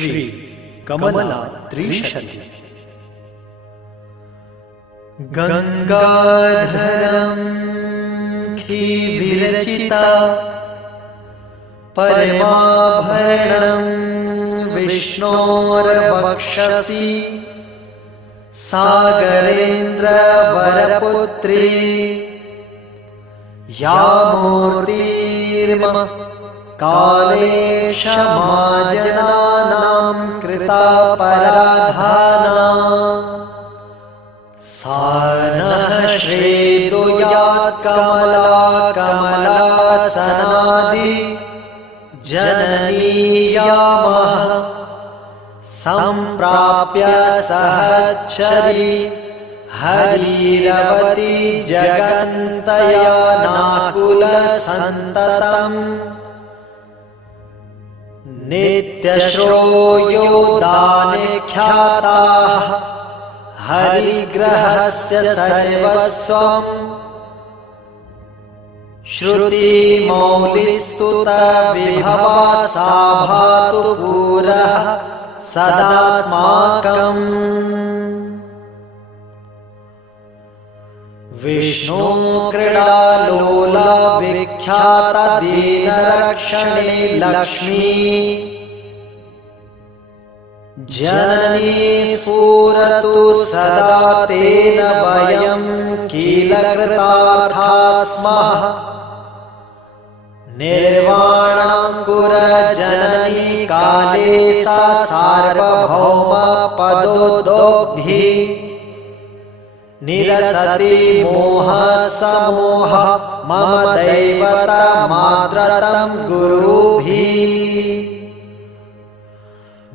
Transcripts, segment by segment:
श्री कमला त्रिशती। गंगाधरं खीविरचिता परमाभरणं विष्णोर्वक्षसि सागरेन्द्रवरपुत्री या मूर्तिर्मम कालेशमाजनानां कृता पराधाना सा नः श्रेदुयात् कमला कमलासनादि जननीयामः सम्प्राप्य सहचरी हरिरवती जगन्तया नाकुल सन्ततम् नित्यश्रोयो दाने ख्याताः हरिग्रहस्य सर्वस्वम् श्रुतिमौलिस्तुत विभवा सा भातु पुरः सदास्माकम्। विष्णु क्रीडालोला विख्याता दीनरक्षणे लक्ष्मी जननी स्फुरतु सदा तेन वयं किलकृतार्था स्मः। निर्वाणाङ्कुर जननी काले सा सार्वभौम पदोदोग्धि निरसति मोह समोह मम दैवता मातरं गुरुभिः।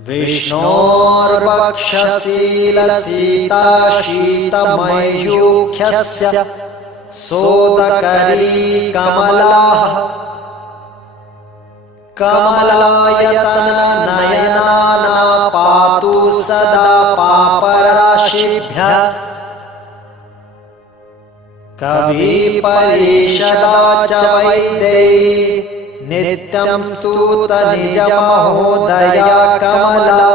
विष्णोर्वक्षशीलसीता शीतमयूख्यस्य सोदकरी कमलाः कमलायतननयना पातु सदा पापराशिभ्यः। कविपरिषदा च वैदेही नित्यं स्तुत निजमहोदया कमला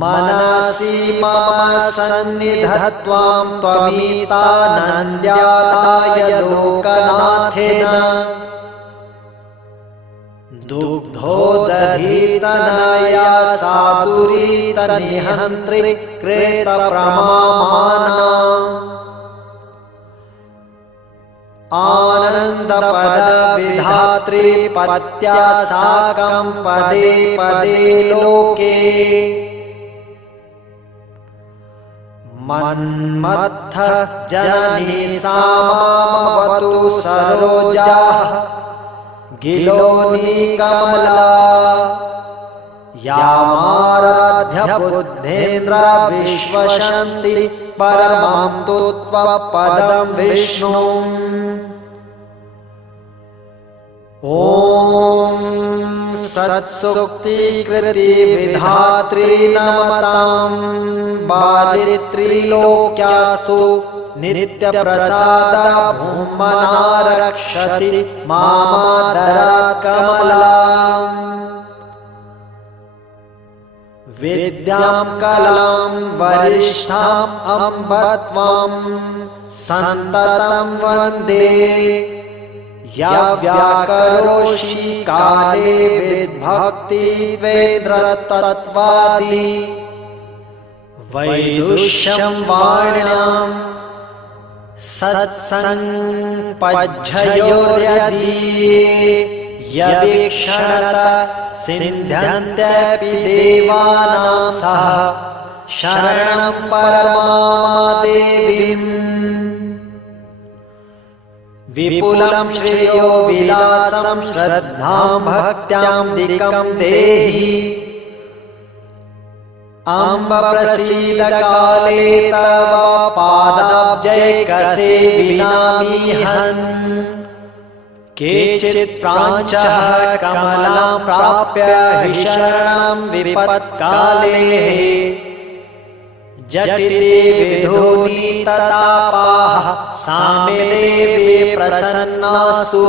मनसि मम सन्निधत्वां त्वमितानन्द्याय लोकनाथेन। दुग्धोदधितनया साधुरीतनिहन्त्रि क्रेतप्रमामाना आनन्दपद विधात्री पत्या साकं पदे पदे लोके। मन्मथ जननी सामावतु सरोजाः गिलोनी कमला यामाराध्य बुद्धेन्द्र विश्वशन्ति परमं तु त्वपदं विष्णुम्। ॐ सत्सुक्तिकृति विधात्री नमतां बालित्रिलोक्यास्तु नित्यप्रसादा भूमनारक्षति मामादरात् कमलाम्। विद्यां कलां वरिष्ठाम् अम्ब त्वां सन्ततं वन्दे। या व्याकरोषि काले विद्भक्ति वेद्रतत्त्वादि वैदुष्यं वाण्यां सत्सङ्पज्झयोर्यदीये यवीक्षणत सिन्ध्यन्त्यपि देवानां सह शरणं परमादेवीम्। विपुलं श्रेयो विलासं श्रद्धां भक्त्यां दिकं देहि। अम्ब प्रसीद काले तव पादाब्जैकसेविनामीहन्। केचित् प्राञ्चः कमलां प्राप्य हि शरणं विपत्काले। जटिते विधुनीततापाः सा मे देवी प्रसन्नास्तु।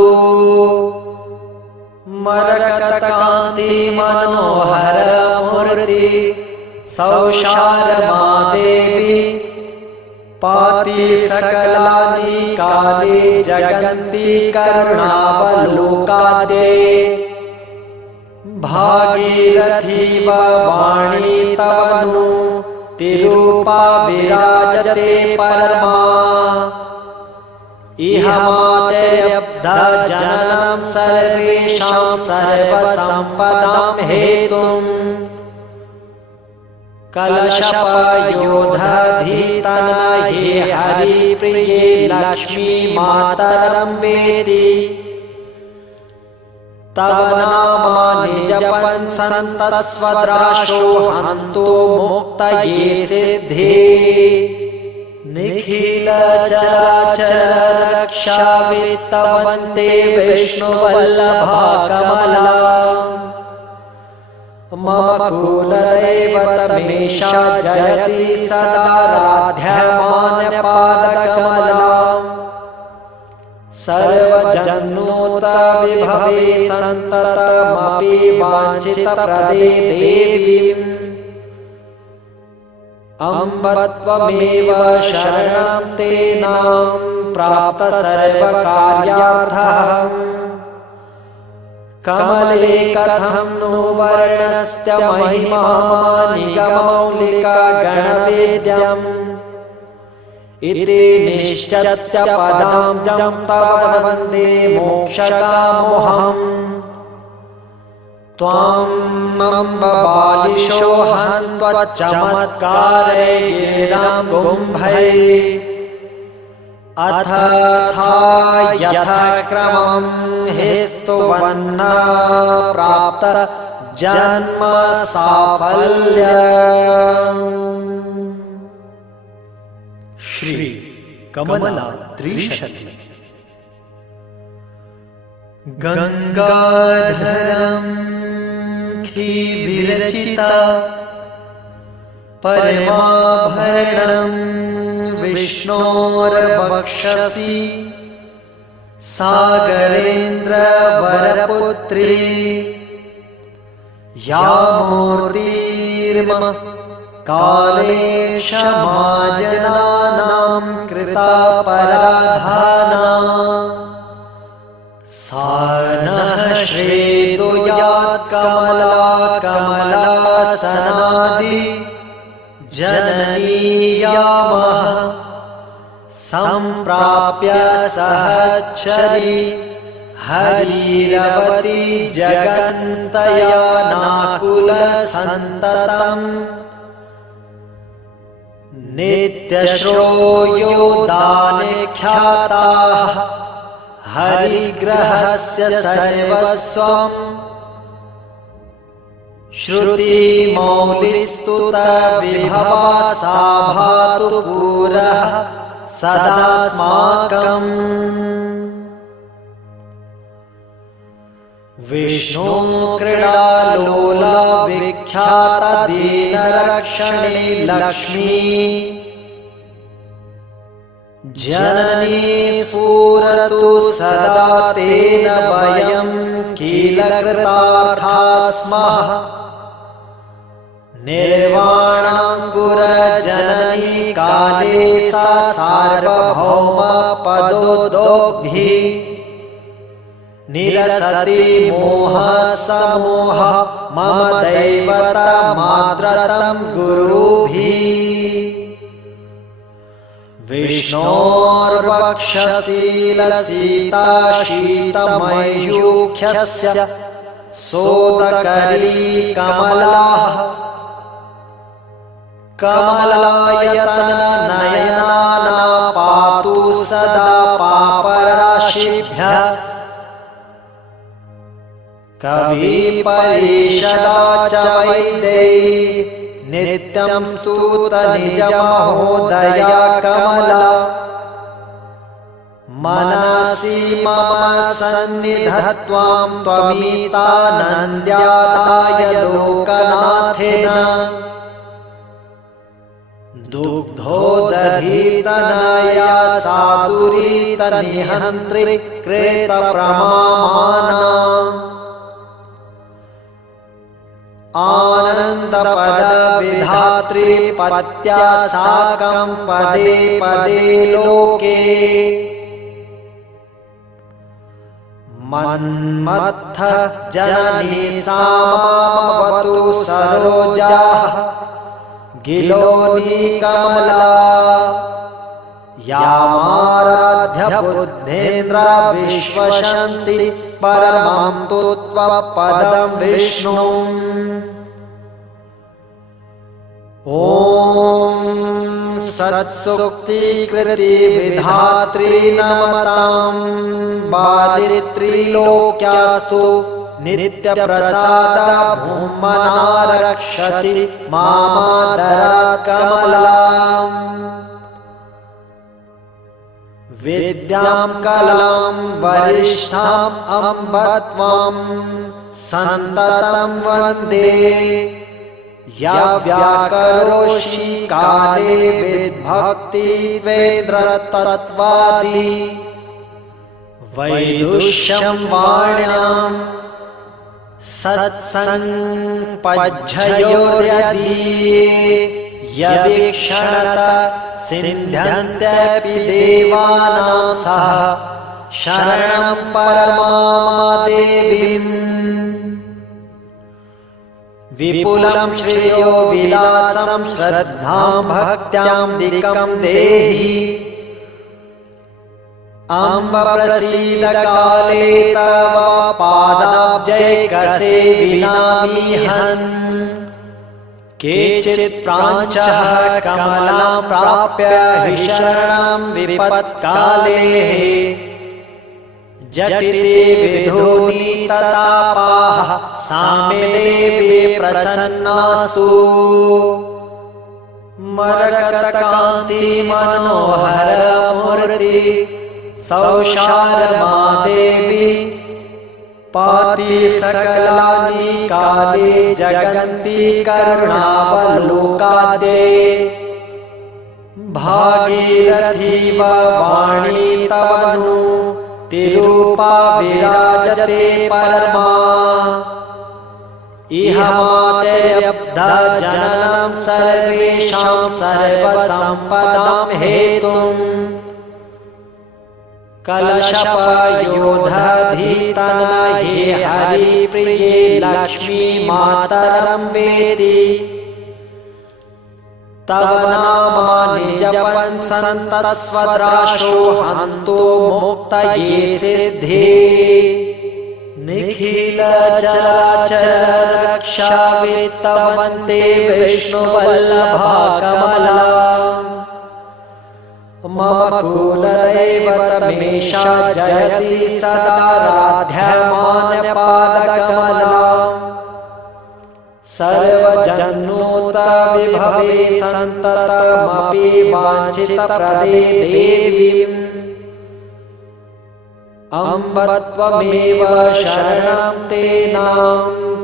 मरकतकान्ति मनोहर मूर्ति सौशारमादेवी पाति सकलानि काले जगन्ति करुणावलोकादे भागीरथीव वाणी तव नु तिरूपा विराजते परमा इह मातेर्यब्धा जननं सर्वेषां सर्वसम्पदां हेतुम् कलशपयोधधीतनये हरिप्रिये लक्ष्मी मातरं वेति तव नामानि जपन् सन्ततस्वद्राशो हन्तो मुक्तये सिद्धे निखिल चराचर रक्षावित्तवन्ते विष्णुवल्लभा कमला मम कुलदैवतमेषा जयति सदा राध्यमानपादकमला सर्वजन्मोत विभवे सन्ततमपि वाञ्छितप्रदे देवीम् अम्ब त्वमेव शरणं ते नाम प्राप्त सर्वकार्यार्थम् कमले कथं नु वर्णस्य महिमा निगमौलिका गणवेद्यम् इति निश्चत्य पदां जं तव वन्दे मोक्षकामोऽहम् त्वाम् अम्ब बालिशो हन्त्वच्चमत्कारे गिरां गुम्भैः अथ यथाक्रमं हि स्तुवन्ना प्राप्त जन्म साफल्यम्। श्री कमला त्रिशती। गंगाधरं विरचिता परमाभरणं विष्णोर्वक्षसि सागरेन्द्रवरपुत्री या मूर्तिर्मम काले क्षमाजनानां कृता पराधाना सा नः श्रेदुयात् कमला कमलासनादि जननीयामः सम्प्राप्य सहचरी हरिरवती जगन्तया नाकुल सन्ततम् नित्यश्रोयो दाने ख्याताः हरिग्रहस्य सर्वस्वम् श्रुतिमौलिस्तुत विभवा सा भातु पुरः सदास्माकम् विष्णु क्रीडालोला विख्याता दीनरक्षणे लक्ष्मी जननी स्फुरतु सदा तेन वयं किल कृतार्था स्मः निर्वाणाङ्कुरजननी काले सा सार्वभौम पदोदोग्धि निरसति मोहसमोह मम दैवता माद्रतं गुरुभिः विष्णोर्वक्षशीलसीता शीतमयूख्यस्य सोदकरी कमलाः कमलायतननयना पातु सदा पापराशिभ्यः कविपरिषदा च वैदेही नित्यं स्तुत निजमहोदया कमला मनसि मम सन्निधत्वां त्वमितानन्द्यादाय लोकनाथेन दुग्धोदधितनया साधुरीतनिहन्त्रि कृतप्रमामाना आनन्दपद विधात्री पत्या साकं पदे पदे लोके मन्मथ जननी सामावतु सरोजाः गिलोनी कमला यामाराध्य बुद्धेन्द्र विश्वसन्ति परमं तु त्वपदं विष्णुम् ॐ सत्सुक्तिकृति विधात्री नमतां बालित्रिलोक्यास्तु नित्यप्रसाद भूमनारक्षति मामादरात् कमलाम् विद्यां कलां वरिष्ठाम् अम्ब त्वां सन्ततं वन्दे या व्याकरोषि काले विद्भक्ति वेद्रतत्त्वादि वैदुष्यं वाण्यां सत्सङ्पज्झयोर्यदीये यवीक्षणत सिन्ध्यन्त्यपि देवानां सह शरणं परमादेवीम् विपुलं श्रेयो विलासं श्रद्धां भक्त्यां दिकं देहि अम्ब प्रसीद काले तव पादाब्जैकसेविनामिहन् केचित् प्राञ्चः कमलां प्राप्य हि शरणं विपत्काले जटिते विधूनि ततापाः सा मे देवी प्रसन्नास्तु मरकतकान्ति मनोहर मूर्ति सौशारमा देवी पाति सकलानि काले जगन्ति करुणावलोकादे भागीरथीव वाणी तव नु तिरूपा विराजते परमा इह मातेर्यब्ध जननं सर्वेषां सर्वसम्पदां हेतुम् कलशपयोधधीतनये हरिप्रिये लक्ष्मी मातरं वेति तव नामानि जपन् सन्ततस्वराशो हन्तो मुक्तये सिद्धे निखिल चराचर रक्षावेत्तवन्ते विष्णुवल्लभा कमला मम कुलदैवतमेषा जयति सदा राध्यमानपादकमला सर्वजन्मोत विभवे सन्ततमपि वाञ्छितप्रदे देवीम् अम्ब त्वमेव शरणं तेनां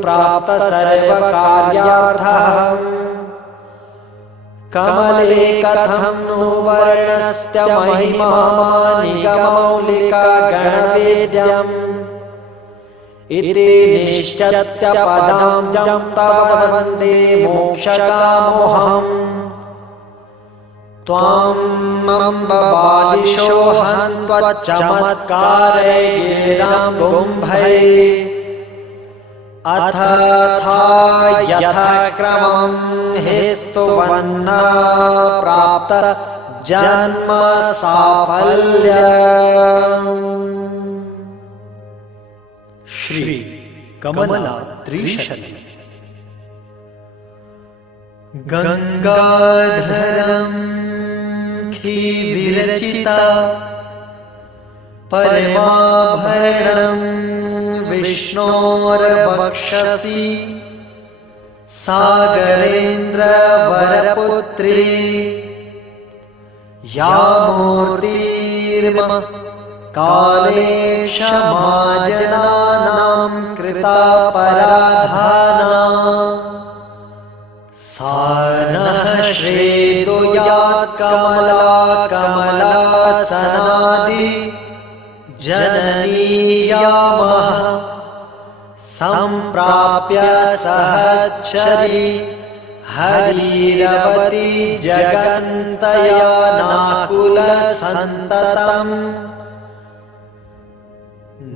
प्राप्त सर्वकार्यार्थम् कमले कथं नु वर्णस्य महिमा निगमौलिका गणवेद्यम् इति निश्चत्य पदां जं तव वन्दे मोक्षकामोऽहम् त्वामम्ब बालिशो हन्त्वच्चमत्कारैर्गिरां गुम्भैः अथ यथाक्रमं हि स्तुवन्ना प्राप्त जन्म साफल्यम्। श्री कमला त्रिशती। गंगाधरं विरचिता परमाभरणं विष्णोर्वक्षसि सागरेन्द्रवरपुत्री या मूर्तिर्म कालेशमाजनानां कृता पराधाना सा नः श्रेदुयात् कमला कमलासनादि जननीयामः सम्प्राप्य सहचरी हरिरवती जगन्तया नाकुल सन्ततम्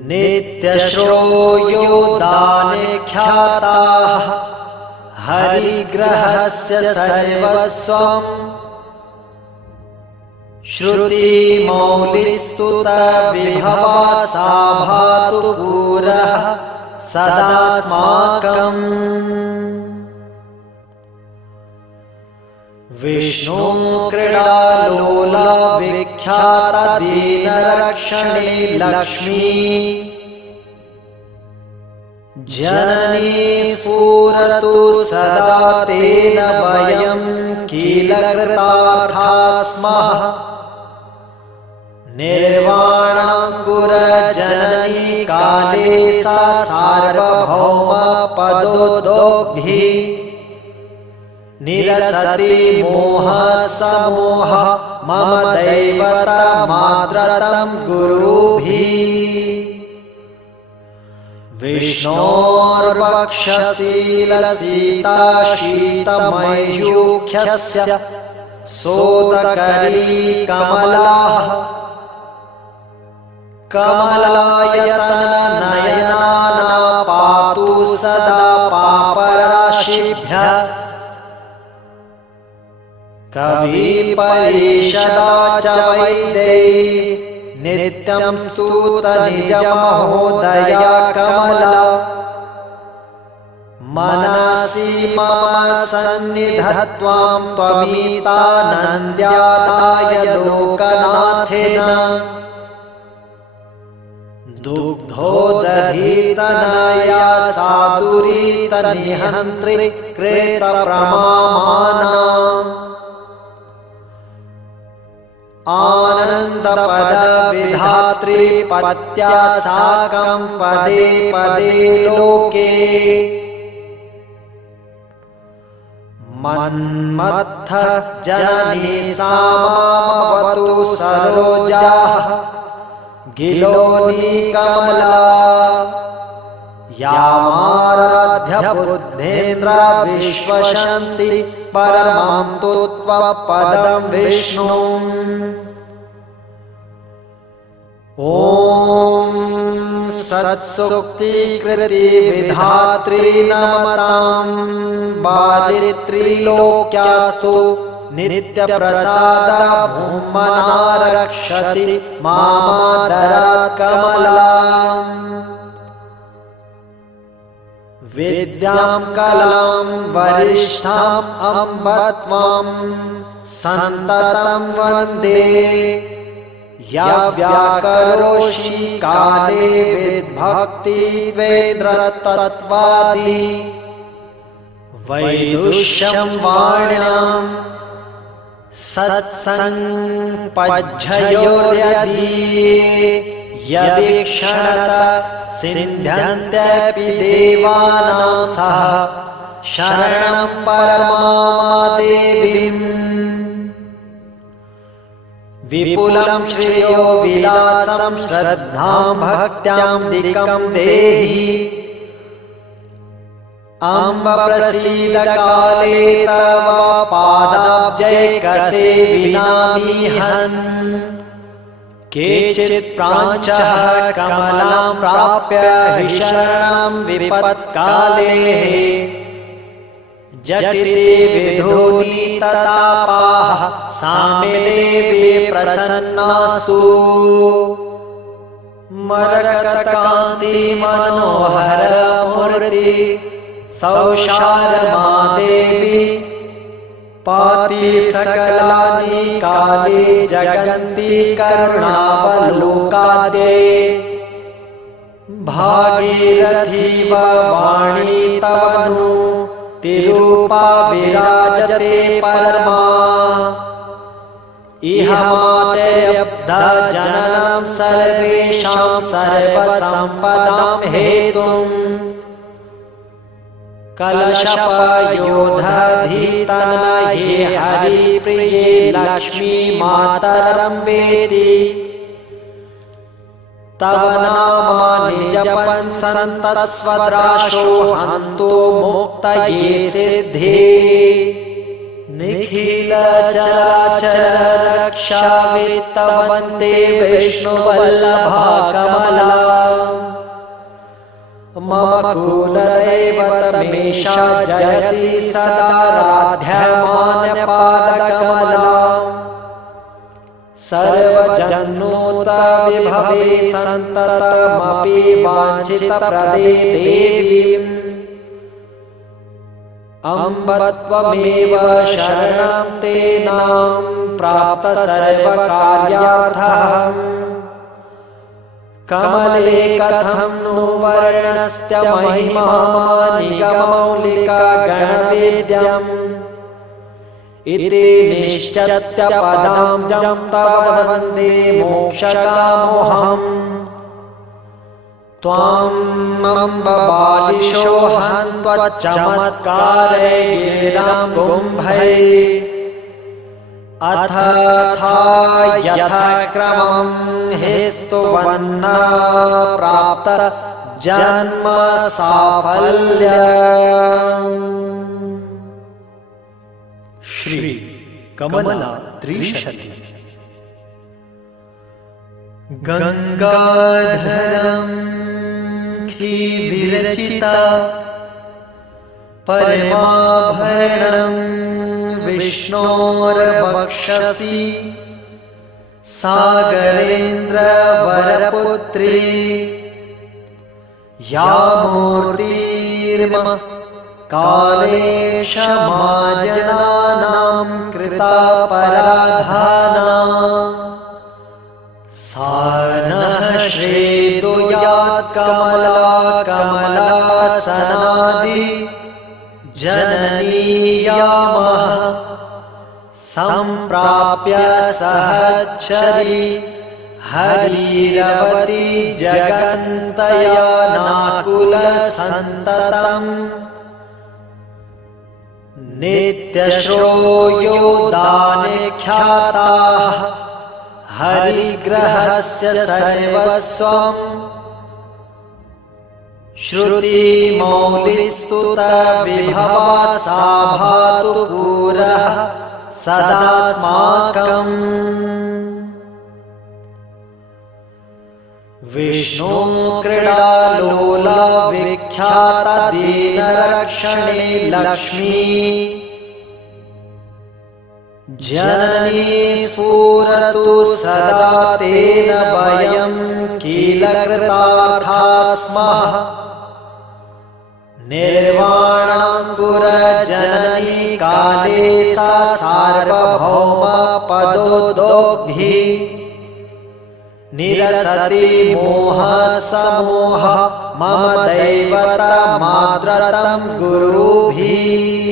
नित्यश्रोयो दाने ख्याताः हरिग्रहस्य सर्वस्वम् श्रुतिमौलिस्तुत विभवा सा भातु पुरः सदास्माकम् विष्णु क्रीडालोला विख्याता दीनरक्षणे लक्ष्मी जननी स्फुरतु सदा तेन वयं कीलकृतार्था स्मः निर्वाणाङ्कुरजननी काले सा सार्वभौमा पदोदोग्धि निरसति मोहसमोह मम दैवता मातरतं गुरुभिः विष्णोर्वक्षशीलसीता शीतमयूख्यस्य सोदकरी कमलाः कमलायतननयना पातु सदा पापराशिभ्यः कविपरिषदा च वैदेही नित्यं स्तुत निजमहोदया कमला मनसि मम सन्निधत्वां त्वमितानन्द्यादाय लोकनाथेन दुग्धोदधितनया साधुरीतनिहन्त्रि क्रेतप्रमामानाम् आनन्दपदविधात्री पत्या साकं पदे पदे लोके मन्मत्थ जननी सामावतु सरोजाः गिलोनी कमला यामाराध्य बुद्धेन्द्र विश्वशन्ति परमं तु त्वपदं विष्णुम् ॐ सत्सुक्तिकृति विधात्री नमतां बालित्रिलोक्यास्तु नित्यप्रसाद भूमना रक्षति मामादरात् कमलाम् विद्यां कलां वरिष्ठाम् अम्ब त्वां सन्ततं वन्दे या व्याकरोषि काले विद्भक्ति वेद्रतत्त्वादि वैदुष्यं वाण्यां सत्सङ्पज्झयोर्यदीये यवीक्षणत सिन्ध्यन्त्यपि देवानां सह शरणं परमादेवीम् विपुलं श्रेयो विलासं श्रद्धां भक्त्यां दिकं देहि अम्ब प्रसीद काले तव पादाब्जैकसेविनामीहन् केचित् प्राञ्चः कमलां प्राप्य हि शरणं विपत्काले जटिते विधुनीततापाः सा मे देवी प्रसन्नास्तु मरकतकान्ति मनोहर मूर्ति सौशारमा देवी पाति सकलानि काले जगन्ति करुणावलोकादे भागीरथीव वाणी तवनु तिरूपा विराजते परमा इह मातेर्यब्ध जननं सर्वेषां सर्वसम्पदां हेतुम् कलशपयोधधीतनये हरिप्रिये लक्ष्मी मातरं वेति तव नामानि जपन् सन्ततस्वद्राशो हन्तु मुक्तये सिद्धे निखिल चराचर रक्षा वित्तवन्ते विष्णुवल्लभा कमला मम कुलदैवतमेषा जयति सदा राध्यमानपादकमला सर्वजन्मोत्तविभवे सन्ततमपि वाञ्छितप्रदे देवीम् अम्ब त्वमेव शरणं ते नाम प्राप्त सर्वकार्यार्थम् कमले कथं नु वर्णस्य महिमा निगमौलिका गणवेद्यम् इति निश्चत्य पदाब्जं तव वन्दे मोक्षकामोऽहम् त्वाम् अम्ब बालिशो हन्त्वच्चमत्कारैर्गिरां गुम्भैः अथ यथाक्रमं हि स्तुवन्ना प्राप्त जन्म साफल्यम्। श्री कमला त्रिशली। गंगाधरं विरचिता परमाभरणं विष्णोर्वक्षसि सागरेन्द्रवरपुत्री या मूर्तिर्म कालेशमाजनानां कृता पराधाना सा नः श्रेदुयात् कमला कमलासनादि जननीयामः सम्प्राप्य सहचरी हरिरवती जगन्तया नाकुलसन्ततम् नित्यश्रोयो दाने ख्याताः हरिग्रहस्य सर्वस्वम् श्रुतिमौलिस्तुत विभवा सा भातु पुरः सदास्माकम् विष्णु क्रीडालोला विख्याता दीनरक्षणे लक्ष्मी जननी स्फुरतु सदा तेन वयं किलकृतार्था स्मः निर्वाणाङ्कुरजननी काले सा सार्वभौमा पदोदोग्धि निरसति मोहसमोह मम दैवतमाद्रतं गुरुभिः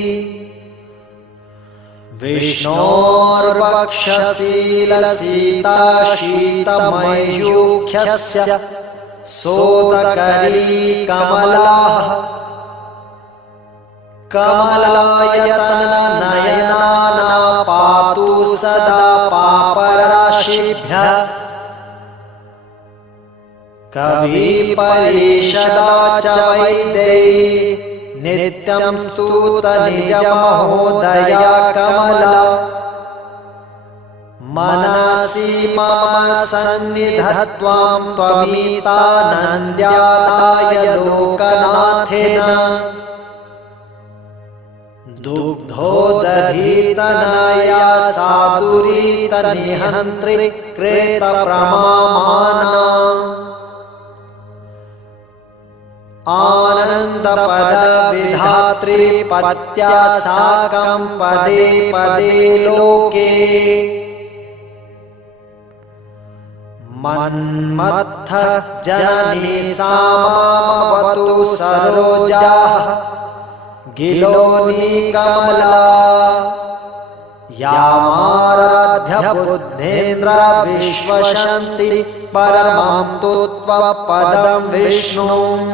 विष्णोर्वक्षशीलसीता शीतमयूख्यस्य सोदकरी कमलाः कमलायतननयना पातु सदा पापराशिभ्यः कविपरिषदा च वैदेही नित्यं स्तुत निजमहोदया कमला मनसि मम सन्निधत्वां त्वमितानन्द्यादाय लोकनाथेन दुग्धोदधितनया साधुरीतनिहन्त्रि क्रेतप्रमामाना आनन्दपदविधात्री पत्या साकं पदे पदे लोके मन्मत्थ जननी सामावतु सरोजाः गिलोनी कमला यामाराध्य बुद्धेन्द्र विश्वशन्ति परमं तु त्वपदं विष्णुम्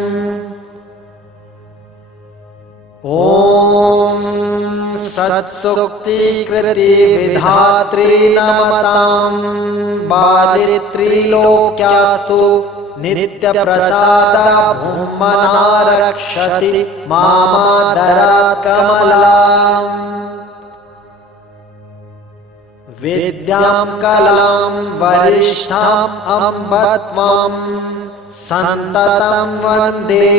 ॐ सत्सुक्तिकृति विधात्री नमतां बालित्रिलोक्यास्तु नित्यप्रसाद भूमनारक्षति मामादरात् कमलाम् विद्यां कलां वरिष्ठाम् अम्ब त्वां सन्ततं वन्दे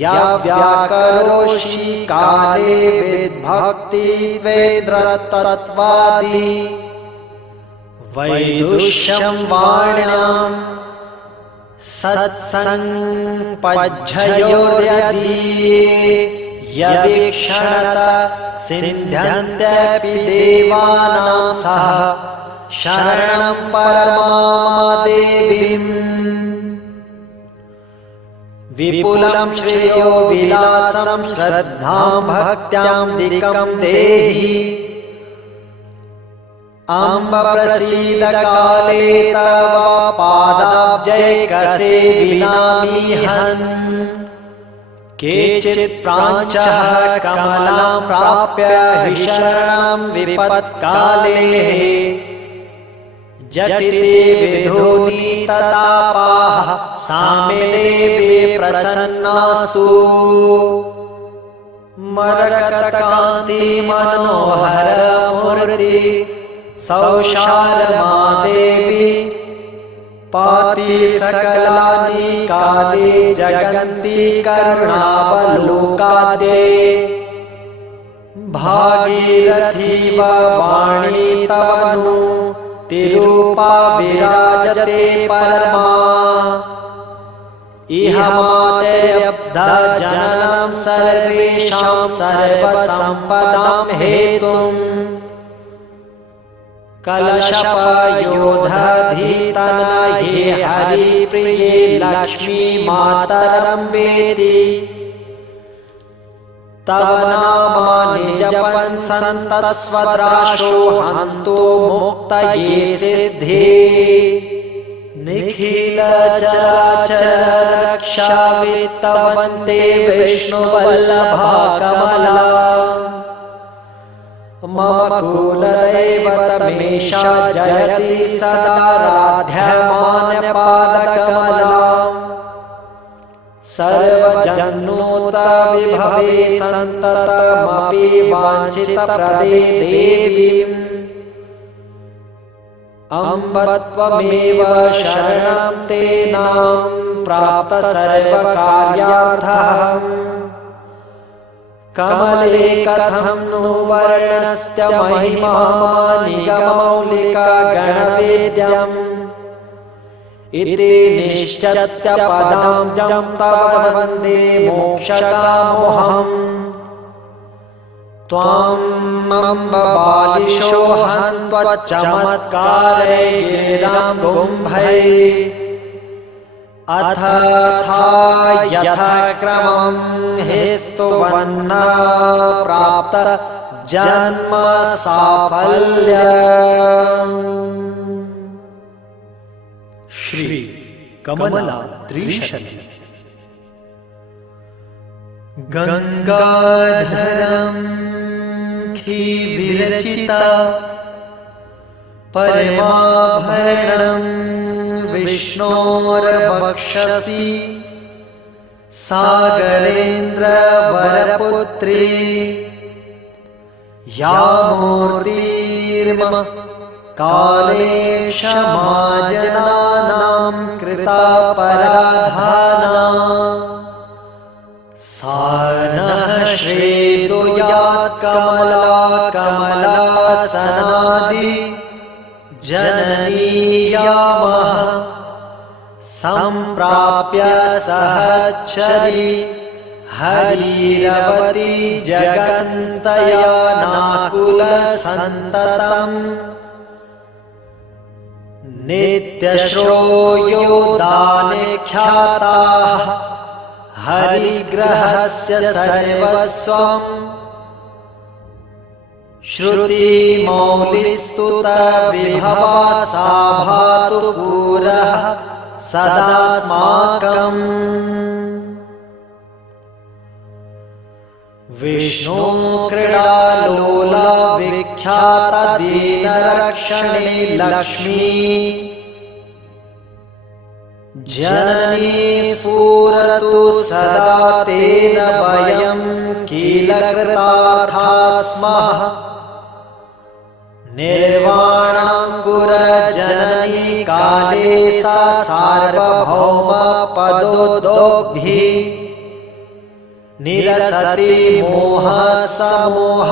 या व्याकरोषि काले विद्भक्ति वेद्रतत्वादि वैदुष्यं वाण्यां सत्सङ्पज्झयोर्यदीये यवीक्षणत सिन्ध्यन्त्यपि देवानां सह शरणं परमादेवीम् विपुलं श्रेयो विलासं श्रद्धां भक्त्यां दिकं देहि अम्ब प्रसीद काले तव पादाब्जैकसेविनामीहन् केचित् प्राञ्चः कमलां प्राप्य हि शरणं विपत्काले जटिते विधूनि ततापाः सा मे देवी प्रसन्नासु मरकतकान्ति मनोहर मूर्ति सौशारमा देवी पाति सकलानि काले जगन्ति करुणावलोकादे भागीरथीव वाणी तव नु तिरूपा विराजते परमा इह मातेरब्धा जननं सर्वेषां सर्वसम्पदां हेतुम् कलशपयोधधीतनये हरिप्रिये लक्ष्मी मातरं वेदि तव नामानि जपन् सन्ततस्वद्राशो हन्तो मुक्तये सिद्धे निखिल चराचर रक्षावित्त वन्दे विष्णुवल्लभा कमला मम कुलदैवतमेषा जयति सदा राध्यमानपादकमलाम् सर्वजन्मोत विभवे सन्ततमपि वाञ्छितप्रदे देवीम् अम्ब त्वमेव शरणं ते नां प्राप्त सर्वकार्यार्थम् कमले कथं नु वर्णस्य महिमा निगमौलिका गणवेद्यम् इति निश्चत्य पदाब्जं तव वन्दे मोक्षकामोऽहम् त्वाम् अम्ब बालिशो हन्त्वच्चमत्कारैर्गिरां गुम्भैः अथ यथाक्रमं हि स्तुवन्ना प्राप्त जन्म साफल्यम्। श्री कमला त्रिशती। गंगाधरं खी विरचिता परमाभरणं विष्णोर्वक्षसि सागरेन्द्रवरपुत्री या मूर्तिर्म कालेशमाजनानां कृता पराधाना सा नः श्रेदुयात् कमला कमलासनादि जननीयामः सम्प्राप्य सहचरी हरिरवती जगन्तया नाकुल सन्ततम् नित्यश्रोयो दाने ख्याताः हरिग्रहस्य सर्वस्वम् श्रुतिमौलिस्तुत विभवा सा भातु पुरः सदास्माकम् विष्णु क्रीडालोला विख्याता दीनरक्षणे लक्ष्मी जननी स्फुरतु सदा तेन वयं कीलकृतार्था स्मः। निर्वाणाङ्कुरजननी काले सा सार्वभौमपदोदोग्धि। निरसति मोहसमोह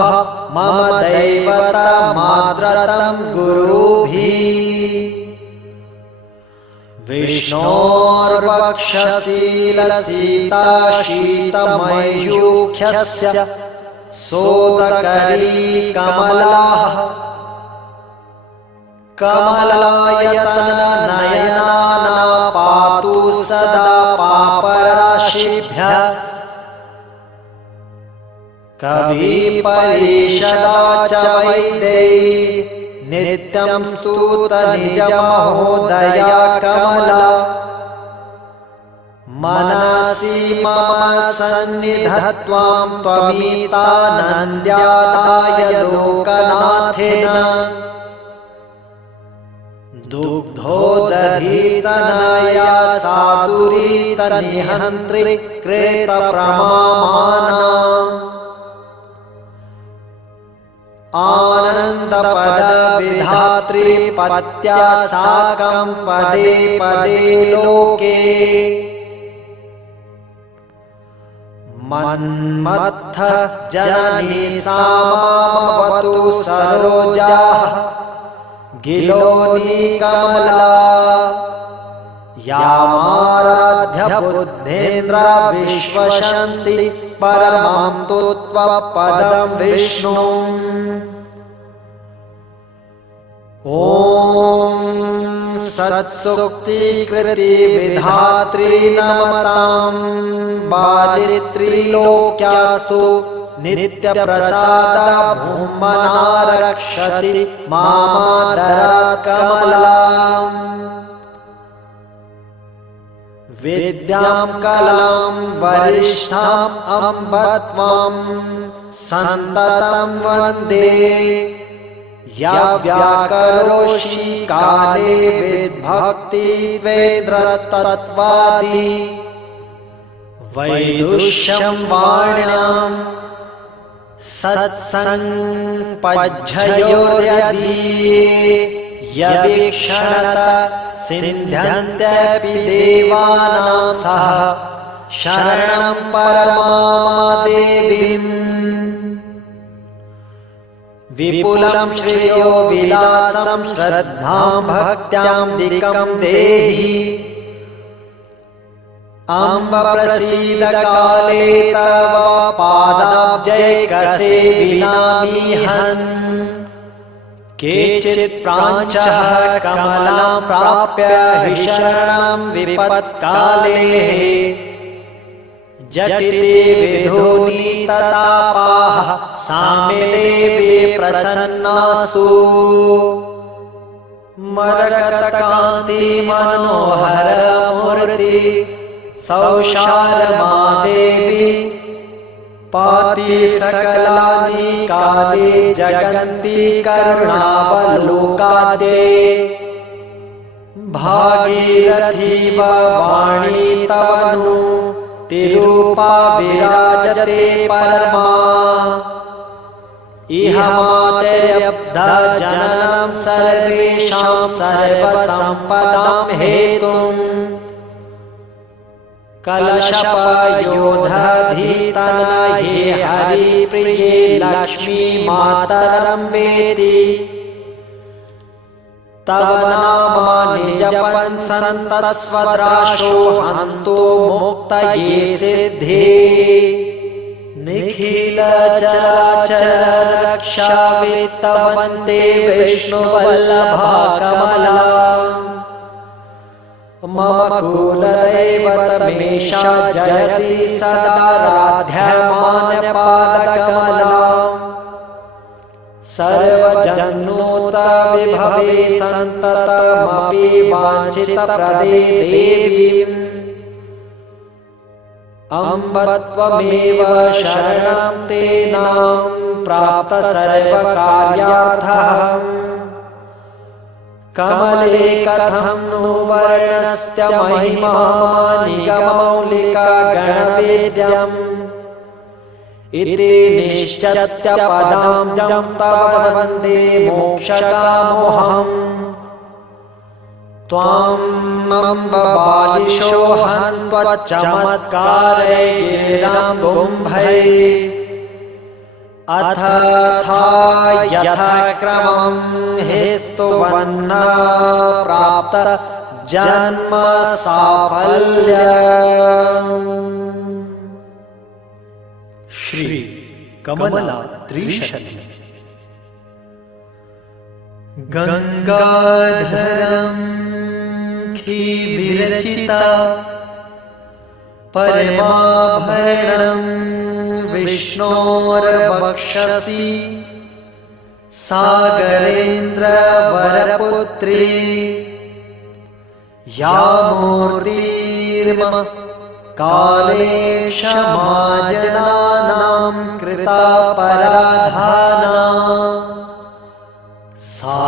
मम दैवतमाद्रतं गुरुभिः। विष्णोर्वक्षशीलसीताशीतमयूख्यस्य सोदकरी कमलाः। कमलायतननयना पातु सदा पापराशिभ्यः। कविपरिषदा च वैदेही नित्यं स्तुत निजमहोदया कमला। मनसि मम सन्निधत्वां त्वमितानन्द्यादाय लोकनाथेन। दुग्धोदधितनया साधुरीतनिहन्त्रि कृतप्रमामाना। आनन्दपदविधात्री पत्या साकं पदे पदे लोके। मन्मथ जननी सामावतु सरोजाः गिलोनी कमला। यामाराध्य बुद्धेन्द्र विश्वसन्ति परमं तु त्वपदं विष्णुम्। ॐ सत्सुक्तिकृति विधात्री नमतां बालित्रिलोक्यास्तु। नित्यप्रसाद भूमनारक्षति मामादरात् कमलाम्। विद्यां कलां वरिष्ठाम् अम्ब त्वां सन्ततं वन्दे। या व्याकरोषि काले विद्भक्तिवेद्रतत्त्वादि। वैदुष्यं वाण्यां सत्सङ्पज्झयोर्यदीये। यवीक्षणत सिन्ध्यन्त्यपि देवानां सह शरणं परमादेवीम्। विपुलं श्रेयो विलासं श्रद्धां भक्त्यां दिकं देहि। अम्ब प्रसीद काले तव पादाब्जैकसेविनामीहन्। केचित् प्राञ्चः कमलां प्राप्य हि शरणं विपत्काले। जटिते विधुनीततापाः सा मे देवी प्रसन्नासु। मरकतकान्ति मनोहरमूर्ति सौशालमादेवी। पाति सकलानि काले जगन्ति करुणावलोकादे। भागीरथीव वाणी तव नु तिरूपा विराजते परमा। इह मातेरब्धजननं सर्वेषां सर्वसम्पदां हेतुम्। कलशपयोधधीतनये हरिप्रिये लक्ष्मी मातरं वेति। तव नामानि जपन् सन्ततस्वद्राशो हन्तो मुक्तये सिद्धे। निखिल चराचर रक्षावित्त वन्दे विष्णुवल्लभा कमला। मम कुलदैवतमेषा जयति सदा राध्यमानपादकमला। सर्वजन्मोत्तविभवे सन्ततमपि वाञ्छितप्रदे देवीम्। अम्ब त्वमेव शरणं तेनां प्राप्त सर्वकार्यार्थम्। कमले कथं नु वर्णस्य महिमा निगमौलिका गणवेद्यम् इति निश्चत्य पदाब्जं तव वन्दे मोक्षकामोऽहम् त्वां अम्ब बालिशो हन्त्वच्चमत्कारैर्गिरां गुम्भैः अथ यथाक्रमं हि स्तुवन्ना प्राप्त जन्म साफल्यम्। श्री कमला त्रिशतम्। गंगाधरं खिविरचिता परमाभरणं विष्णोर्वक्षसि सागरेन्द्रवरपुत्री या मूर्तिर्मम कालेशमाजनानां कृता पराधाना सा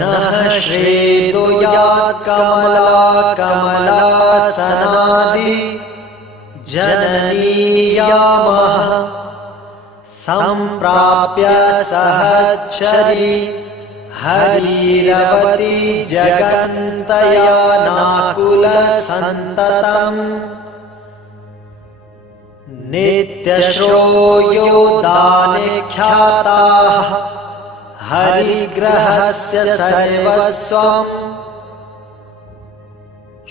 नः श्रेदुयात् कमला कमलासनादि जननीयामः सम्प्राप्य सहचरी हरिरवती जगन्तया नाकुलसन्ततम् नित्यश्रोयो दाने ख्याताः हरिग्रहस्य सर्वस्वम्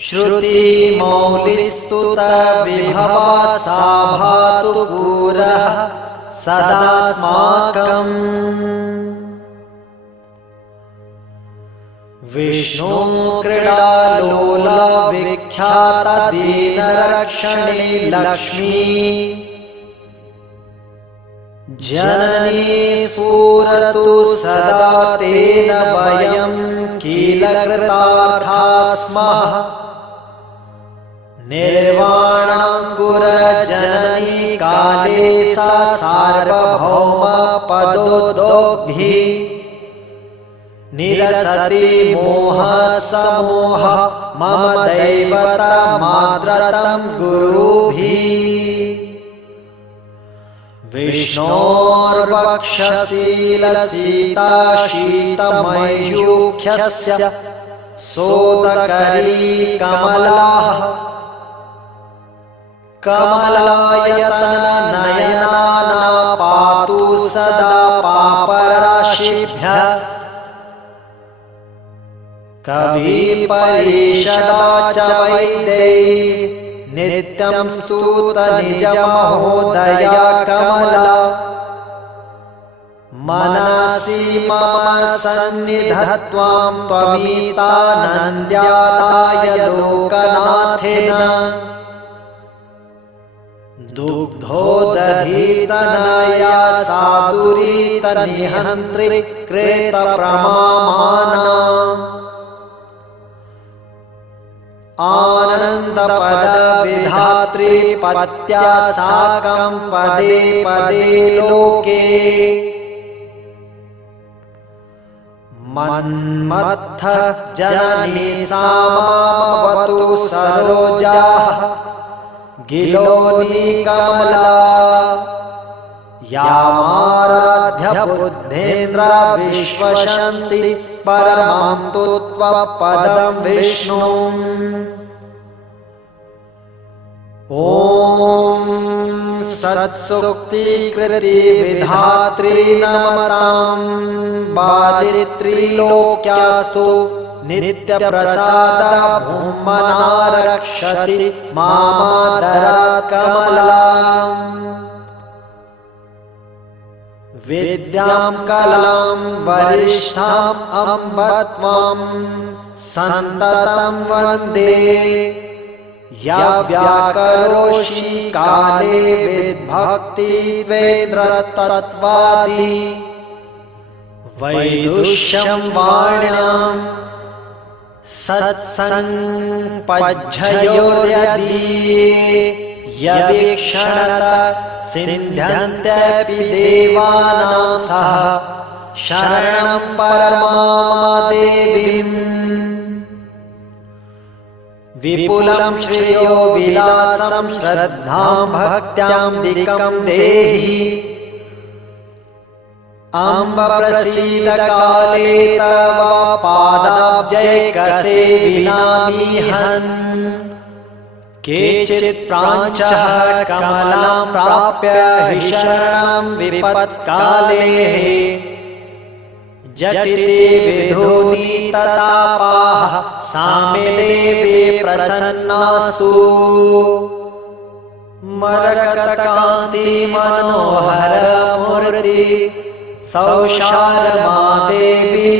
श्रुतिमौलिस्तुत विभवा सा भातु पुरः सदास्माकम्। विष्णु क्रीडालोला विख्याता दीनरक्षणे लक्ष्मी जननी स्फुरतु सदा तेन वयं किलकृतार्था स्मः। निर्वाणाङ्कुरजननी काले सा सार्वभौमपदोद्योग्धि निरसति मोहसमोह मम दैवतमाद्रतं गुरुभिः। विष्णोर्वक्षशीलसीता शीतमयूख्यस्य सोदकरी कमलाः कमलायतननयना पातु सदा पापराशिभ्यः। कविपरिषदा च वैदेही नित्यं स्तुत निजमहोदया कमला मनसि मम सन्निधत्वां त्वमितानन्द्याय लोकनाथेन दुग्धोदधितनया साधुरीतनिहन्त्रि कृतप्रमामाना आनन्दपदविधात्री पत्या साकं पदे पदे लोके मन्मथ जननी सामावतु सरोजाः गिलोनी कमला यामाराध्य बुद्धेन्द्र विश्वशन्ति परमं तु त्वपदं विष्णुम्। ॐ सत्सुक्तिकृति विधात्री नमतां बालित्रिलोक्यास्तु नित्यप्रसाद भूमना रक्षति मामादरात् कमलाम्। विद्यां कलां वरिष्ठाम् अम्ब त्वां सन्ततं वन्दे या व्याकरोषि काले विद्भक्तिवेन्द्रतत्त्वादि वैदुष्यं वाण्यां सत्सङ्पज्झयोर्यदीये यवीक्षणत सिन्ध्यन्त्यपि देवानां सह शरणं परमां देवीम् विपुलं श्रेयो विलासं श्रद्धां भक्त्यां दिक्कं देहि अम्ब प्रसीद काले तव पादाब्जैकसेविनामीहन् केचित् प्राञ्चः कमलां प्राप्य हि शरणं विपत्काले जटिते विधूनि ततापाः सा मे देवी प्रसन्नास्तु मरकतकान्ति मनोहर मूर्ति सौशारमा देवी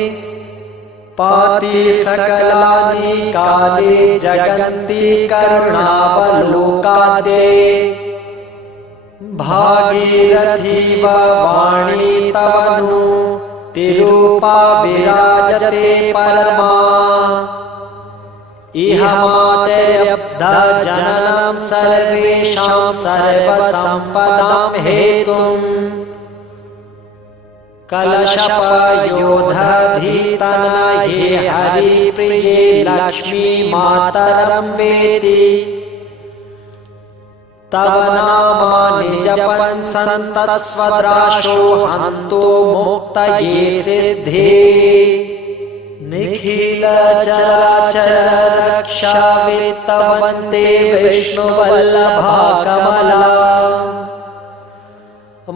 पाति सकलानि काले जगन्ति करुणावलोकादे भागीरथीव वाणी तव नु तिरूपा विराजते परमा इह मातेरब्ध जननं सर्वेषां सर्वसम्पदां हेतुम् कलशपयोधधीतनये हरिप्रिये लक्ष्मी मातरं वेति तव नामानि जपन् सन्ततस्वद्राशो हन्तो मुक्तये सिद्धे निखिल चराचर रक्षावित्तवन्दे विष्णुवल्लभा कमला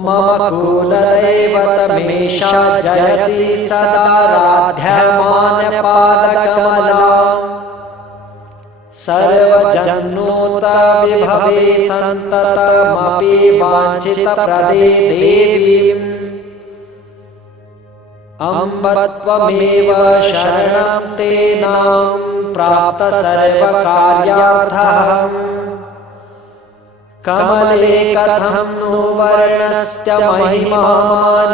मम कुलदैवतमेषा जयति सदा राध्यमानपादकमला सर्वजन्मोत्तविभवे सन्ततमपि वाञ्छितप्रदे देवीम् अम्ब त्वमेव शरणं तेनां प्राप्त सर्वकार्यार्थम् कमले कथं नु वर्णस्य महिमा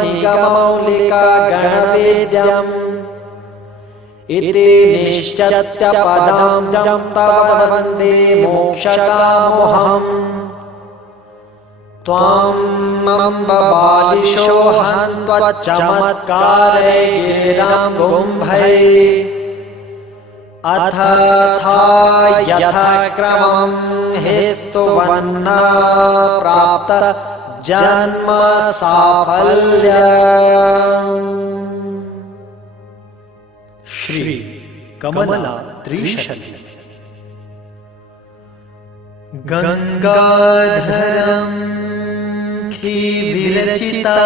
निगमौलिका गणवेद्यम् इति निश्चत्य पदां तव वन्दे मोक्षकामोऽहम् त्वाम् अम्ब बालिशो हन्त्वच्चमत्कारै गिरिरां गुम्भैः अथ यथाक्रमं हि स्तुवन्ना प्राप्त जन्म साफल्यम्। श्री कमला त्रिशल्य। गंगाधरं विरचिता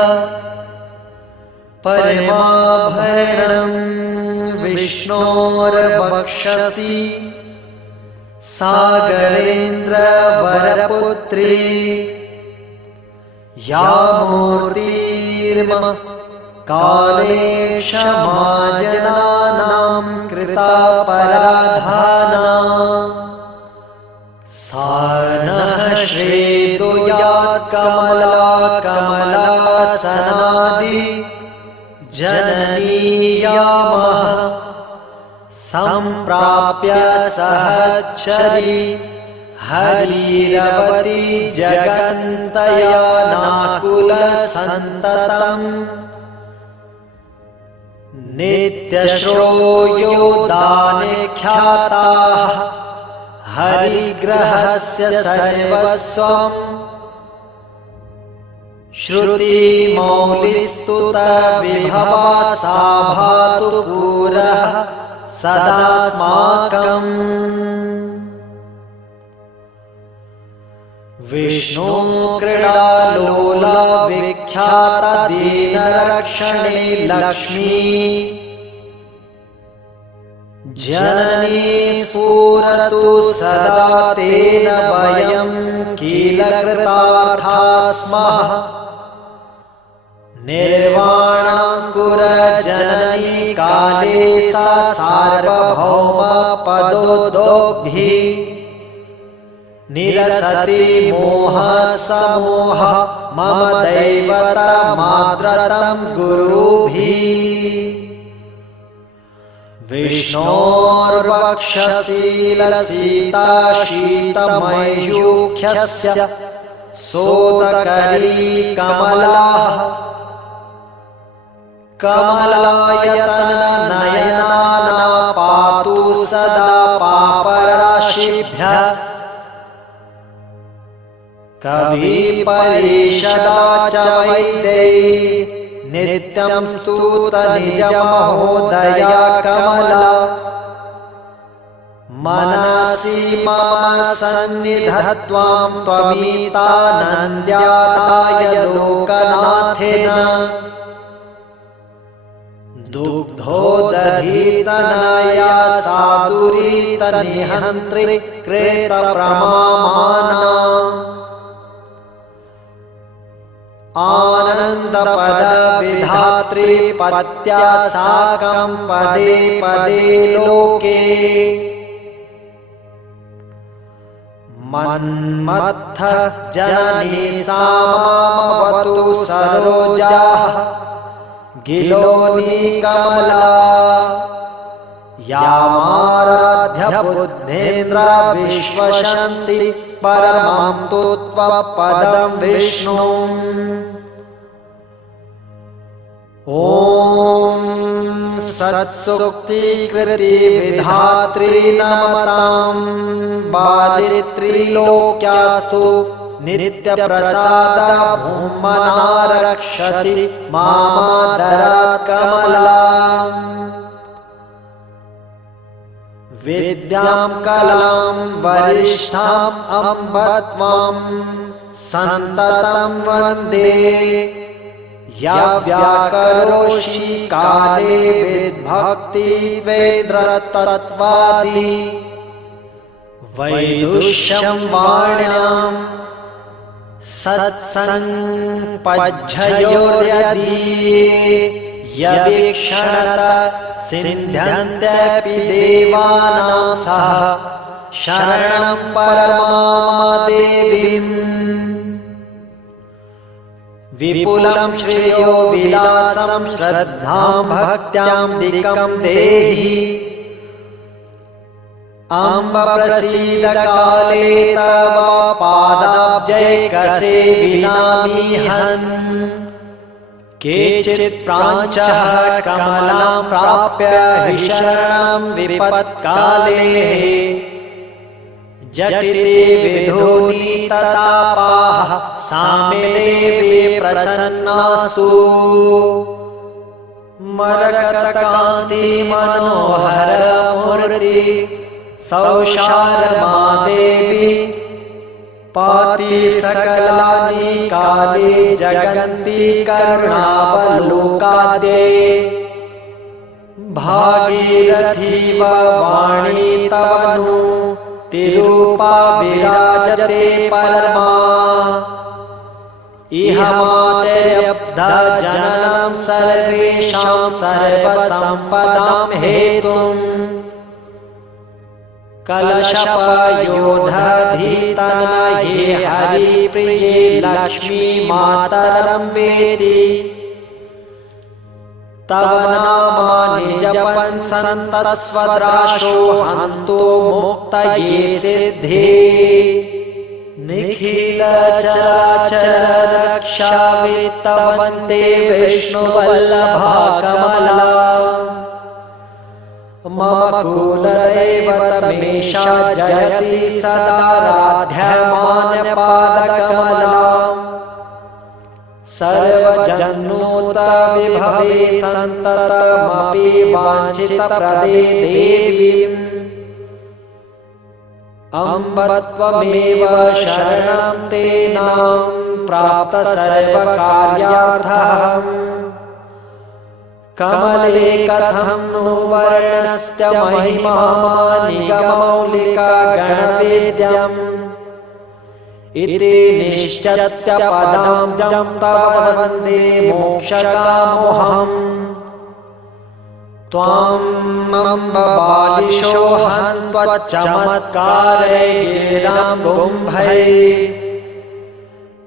परमाभरणं विष्णोर्वक्षसि सागरेन्द्रवरपुत्री या मूर्तिर्मम काले क्षमाजनानां कृता पराधाना सा नः श्रेदुयात् कमला कमलासनादि जननीयामः सम्प्राप्य सहचरी हरिरवती जगन्तया नाकुलसन्ततम् नित्यश्रोयो दाने ख्याताः हरिग्रहस्य सर्वस्वम् श्रुतिमौलिस्तुत विभवा सा भातु पुरः सदास्माकम् विष्णु क्रीडालोला विख्याता दीनरक्षणे लक्ष्मी जननी स्फुरतु सदा तेन वयं किल कृतार्था स्मः निर्वाणाङ्कुर जननी काले सा सार्वभौमा पदोदोग्धि निरसति मोहः समोह मम दैवतमाद्रतं गुरुभिः विष्णोर्वक्षशीलसीता शीतमयूख्यस्य सोदकरी कमलाः कमलां तव वन्दे मोक्षकामोऽहम् त्वाम् अम्ब बालिशो हन्त्वच्चमत्कारै गिरिरां गुम्भैः अथ थायथाक्रमं हि स्तुवन्ना प्राप्त जन्म साफल्यम्। श्री कमला त्रिशल्य। गंगाधरं विरचिता परमाभरणं विष्णोर्वक्षसि सागरेन्द्रवरपुत्री या मूर्तिर्मम काले क्षमाजनानां कृता पराधाना सा नः श्रेदुयात् कमला कमलासनादि जननीयामः सम्प्राप्य सहचरी हरिग्रहस्य सर्वस्वम् श्रुतिमौलिस्तुत विभवा सा भातु पुरः सदास्माकम् विष्णु क्रीडालोला विख्याता दीनरक्षणे लक्ष्मी जननी स्फुरतु सदा तेन वयं किल कृतार्थाः स्मः निर्वाणाङ्कुर जननी काले सा सार्वभौमा पदोदोग्धि निरसति मोहः समोह मम दैवतमाद्रतं गुरुभिः विष्णोर्वक्षशीलसीता शीतमयूख्यस्य सोदकरी कमलाः कमलायतननयना पातु सदा पापराशिभ्यः कविपरिषदा च वैद्यै नित्यं स्तुत निजमहोदया कमला मनसि मम सन्निधत्वां त्वमितानन्द्याय लोकनाथेन दुग्धोदधीतनया साधुरीतनिहन्त्रि क्रेतप्रमामाना आनन्दपदविधात्री पत्या साकं पदे पदे लोके मन्मत्थ जननी सामावतु सरोजाः गिलोनी कमला यामाराध्य बुद्धेन्द्र विश्वशन्ति परमं तु त्वपदं विष्णुम् ॐ सत्सुक्तिकृति विधात्री नमतां बालित्रिलोक्यास्तु नित्यप्रसादा भूमनारक्षति मामादरात् कमला विद्यां कलां वरिष्ठाम् अम्ब त्वां सन्ततं वन्दे या व्याकरोषि काले विद्भक्ति वेद्रतत्त्वादि वैदुष्यं वाण्यां सत्सङ्पज्झयोर्यदीये यवीक्षणत सिन्ध्यन्त्यपि देवानां सह शरणं परमादेवीम् विपुलं श्रेयो विलासं श्रद्धां भक्त्यां दिकं देहि अम्ब प्रसीद काले तव पादाब्जैकसेविनामीहन् केचित् प्राञ्चः कमलां प्राप्य हि शरणं विपत्काले जटिते विधुनीततापाः सा मे देवी प्रसन्नास्तु मरकतकान्ति मनोहर मूर्ति सौशारमा देवी पाति सकलानि काले जगन्ति करुणावलोकादे भागीरथीव वाणी तव नु तिरूपा विराजते परमा इह मातेर्यब्धा जननं सर्वेषां सर्वसम्पदां हेतुम् कलशपयोधधीतनये हरिप्रिये लक्ष्मी मातरं वेति तव नामानि जपन् सन्ततस्वराशो हन्तो मुक्तये सिद्धे निखिल चराचर रक्षावित्त वन्दे विष्णुवल्लभा कमला मम कुलदैवतमेषा जयति सदा राध्यमानपादकमलाम् सर्वजन्मोत विभवे सन्ततमपि वाञ्छितप्रदे देवीम् अम्ब त्वमेव शरणं तेनां प्राप्त सर्वकार्यार्थम् कमले कथं नु वर्णस्य महिमा निगमौलिका गणवेद्यम् इति निश्चत्य पदाब्जं तव वन्दे मोक्षकामोऽहम् त्वाम् अम्ब बालिशो हन्त्वच्चमत्कारै गिरां गुम्भैः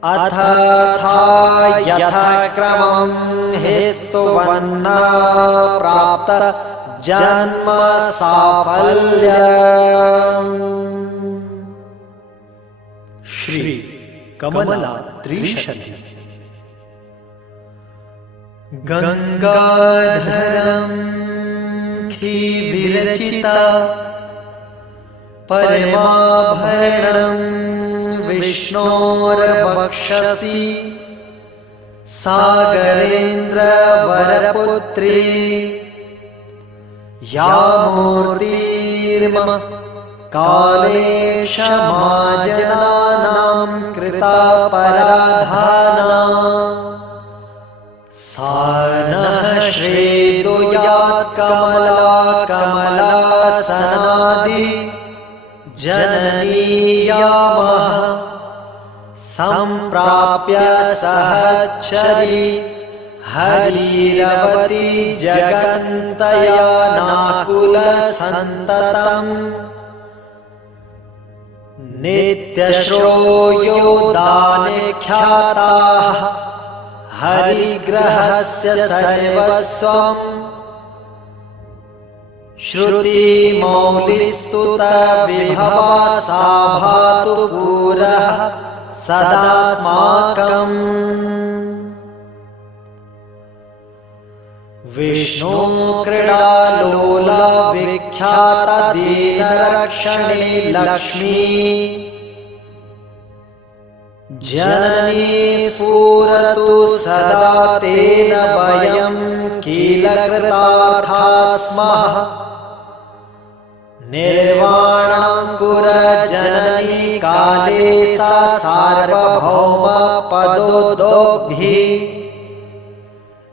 अथ यथाक्रमं हि स्तुवन्ना प्राप्त जन्म साफल्यम्। श्री कमला त्रिशती। गंगाधरं विरचिता परमाभरणं विष्णोर्वक्षसि सागरेन्द्रवरपुत्री या मूर्तिर्मम कालेशमाजनानां कृता पराधाना सा नः श्रीदुयात् कमला कमलासनादि जननीयामः सम्प्राप्य सहचरी हरिरवती जगन्तया नाकुलसन्ततम् नित्यश्रोयो दाने ख्याताः हरिग्रहस्य सर्वस्वम् श्रुतिमौलिस्तुत विभवा सा भातु पुरः सदास्माकम् विष्णु क्रीडालोला विख्याता दीनरक्षणे लक्ष्मी जननी स्फुरतु सदा तेन वयं कीलकृतार्था स्मः निर्वाणाङ्कुरजननी काले सा सार्वभौमा पदोदोग्धि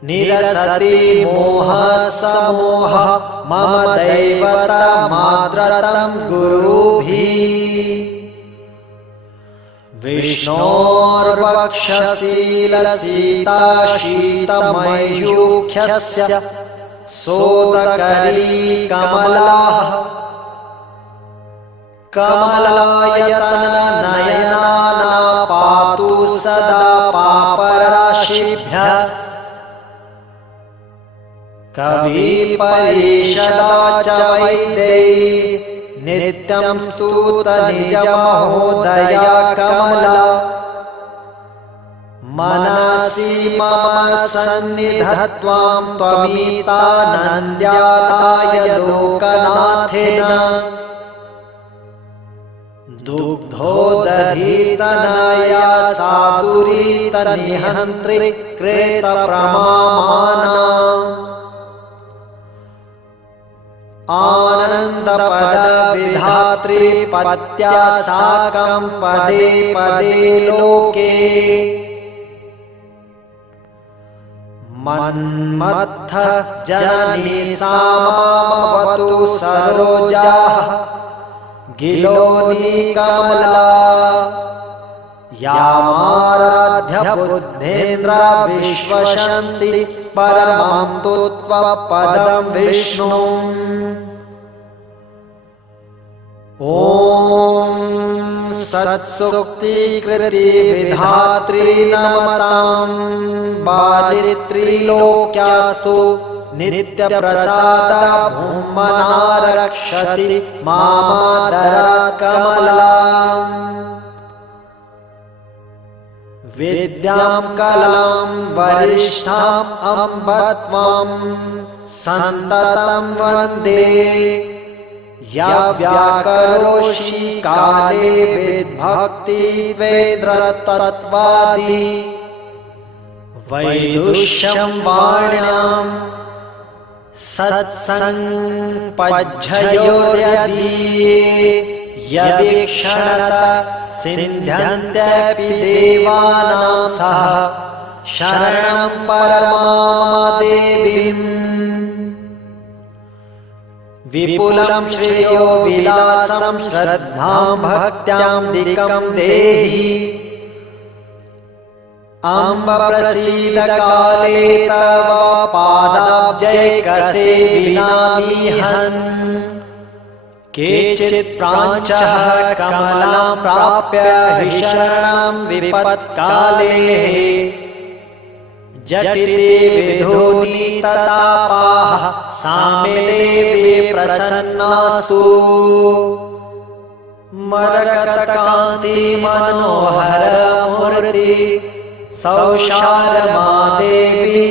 निरसति मोहसमोह मम दैवतमाद्रतं गुरुभिः विष्णोर्वक्षसीलसीता शीतमयूख्यस्य सोदकरी कमलाः कमलायतननयना पातु सदा पापराशिभ्यः कविपरिषदा च वैदेही नित्यं स्तुत निजमहोदया कमला मनसि मम सन्निधत्वां त्वमितानन्द्याय लोकनाथेन दुग्धोदधितनया साधुरीतनिहन्त्रि क्रेतप्रमामाना आनन्दपदविधात्री पत्या साकं पदे पदे लोके मन्मथ जननी सामावतु सरोजाः गिलोनी कमला यामाराध्य बुद्धेन्द्र विश्वशन्ति परमं तु त्वपदं विष्णु ॐ सत्सुक्तिकृति विधात्री नमतां बालित्रिलोक्यास्तु नित्यप्रसाद भूमनारक्षति मामादरात् कमला विद्यां कलां वरिष्ठाम् अम्ब त्वां सन्ततं वन्दे या व्याकरोषि काले विद्भक्ति वेद्रतत्वादि वैदुष्यं वाण्यां सत्सङ्पज्झयोर्यदीये यवीक्षणत सिन्ध्यन्त्यपि देवानां सह शरणं परमादेवीम् विपुलं श्रेयो विलासं श्रद्धां भक्त्यां दिकं देहि अम्ब प्रसीद काले तव पादाब्जैकसेविनामीहन् केचित् प्राञ्चः कमलां प्राप्य हि शरणं विपत्काले जटिते विधूनि ततापाः सा मे देवी प्रसन्नास्तु मरकतकान्ति मनोहर मूर्ति सौशारमा देवी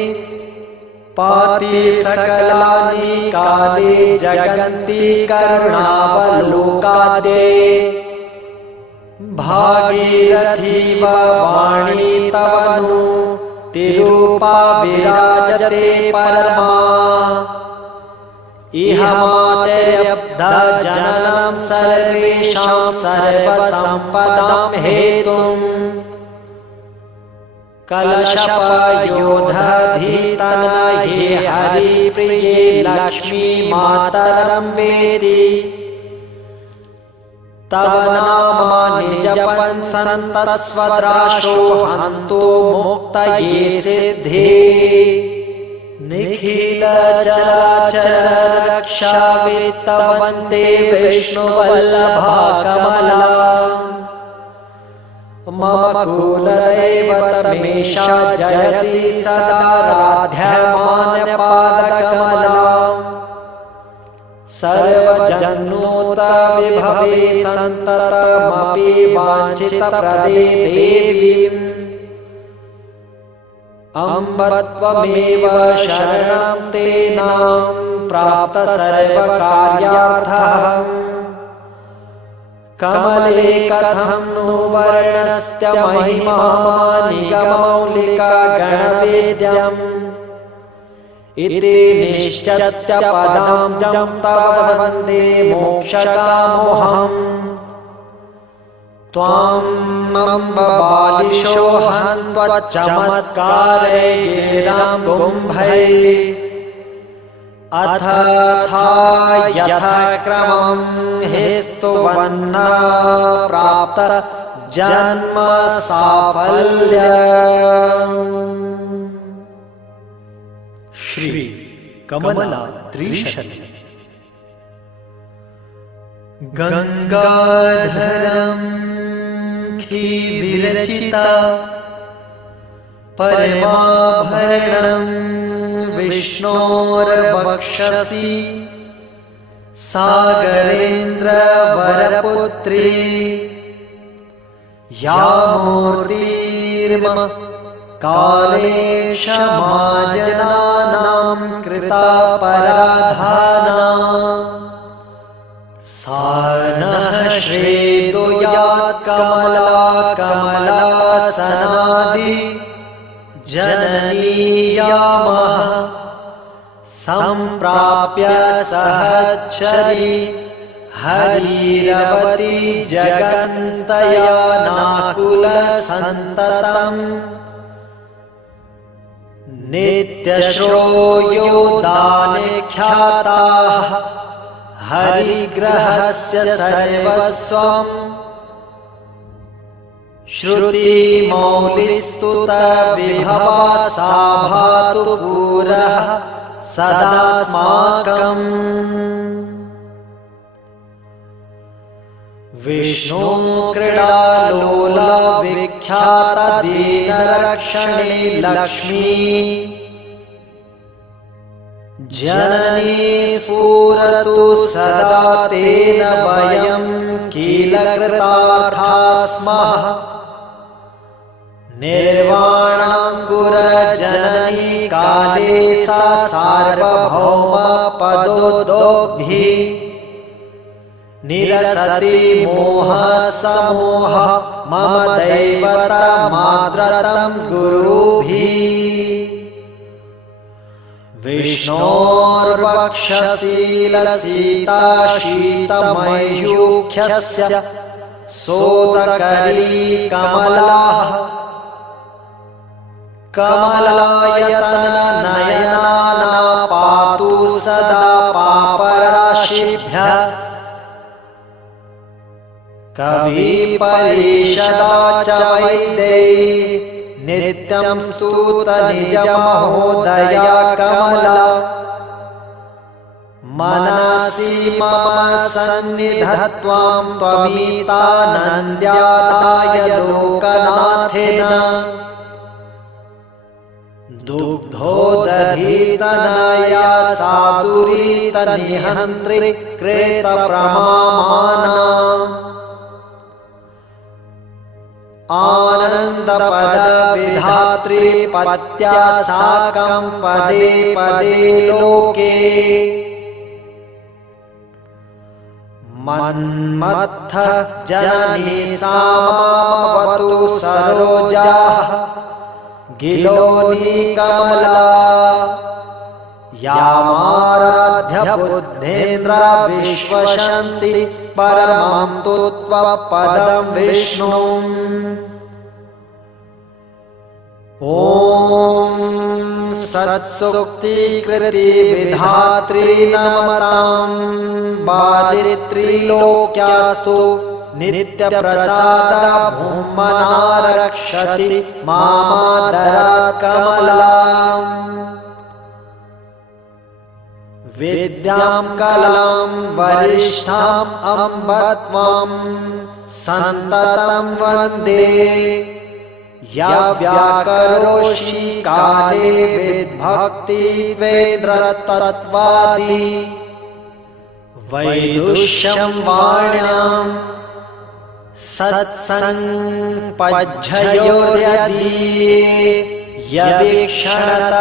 पाति सकलानि काले जगन्ति करुणावलोकादे भागीरथीव वाणी तव नु तिरूपा विराजते परमा इह मातेर्यब्धा जननं सर्वेषां सर्वसम्पदां हेतुम् कलशपयोधधीतनये हरिप्रिये लक्ष्मी मातरं वेति तव नामानि जपन् सन्ततस्वराशो हन्तु मुक्तये सिद्धे निखिल चराचर रक्षावेत्तवन्ते विष्णुवल्लभा कमला मम कुलदैवतमेषा जयति सदा राध्यमानपादकमला सर्वजन्मोत विभवे सन्ततमपि वाञ्छितप्रदे देवीम् अम्ब त्वमेव शरणं तेनां प्राप्त सर्वकार्यार्थः कमले कथं नु वर्णस्य महिमा निगमौलिका गणवेद्यम् इति निश्चत्य पदां जं तव वन्दे मोक्षकामोऽहम् त्वाम् बालिशो हन्त्वच्चमत्कारे गिरां गुम्भैः अथथा यथाक्रमं हि स्तुवन्ना प्राप्त जन्म साफल्यम्। श्री कमला त्रिशल्य। गंगाधरं विरचिता परमाभरणं विष्णोर्वक्षसि सागरेन्द्रवरपुत्री या मूर्तिर्म कालेशमाजनानां कृता पराधाना सा नः श्रेदुयात् कमला कमलासनादि जननीयामः सम्प्राप्य सहचरी हरिरवती जगन्तया नाकुलसन्ततम् नित्यश्रोयो दाने ख्याताः हरिग्रहस्य सर्वस्वम् श्रुतिमौलिस्तुत विभवा सा भातु पुरः सदास्माकम् विष्णु क्रीडालोला विख्यात दीनरक्षणे लक्ष्मी जननी स्फुरतु सदा तेन वयं कीलकृतार्था स्मः निर्वाणाङ्कुरजननी काले सा सार्वभौमा पदोदोग्धि निरसति मोहसमोह मम दैवतमाद्रतं गुरुभिः विष्णोर्वक्षशीलसीता शीतमयूख्यस्य सोदकरी कमलाः कमलायतननयना पातु सदा पापराशिभ्यः कविपरिषदा च वैदेही नित्यं स्तुत निजमहोदया कमला मनसि मम सन्निधत्वां त्वमितानन्द्यादाय लोकनाथेन दुग्धोदधितनया साधुरीतनिहन्त्रि क्रेतप्रमामाना आनन्दपदविधात्री पत्या साकं पदे पदे लोके मन्मथ जननी सामावतु सरोजाः गिलोनी कमला यामाराध्य बुद्धेन्द्र विश्वसन्ति परमं तु त्वपदं विष्णुम् ॐ सत्सुक्तिकृति विधात्री नमतां बालित्रिलोक्यास्तु नित्यप्रसाद भूमनारक्षति मामादरात् कमलाम् विद्यां कलां वरिष्ठाम् अम्ब त्वां सन्ततं वन्दे या व्याकरोषि काले विद्भक्ति वेद्रतत्त्वादि वैदुष्यं वाण्यां सत्सङ्पज्झयोर्यदीये यवीक्षणत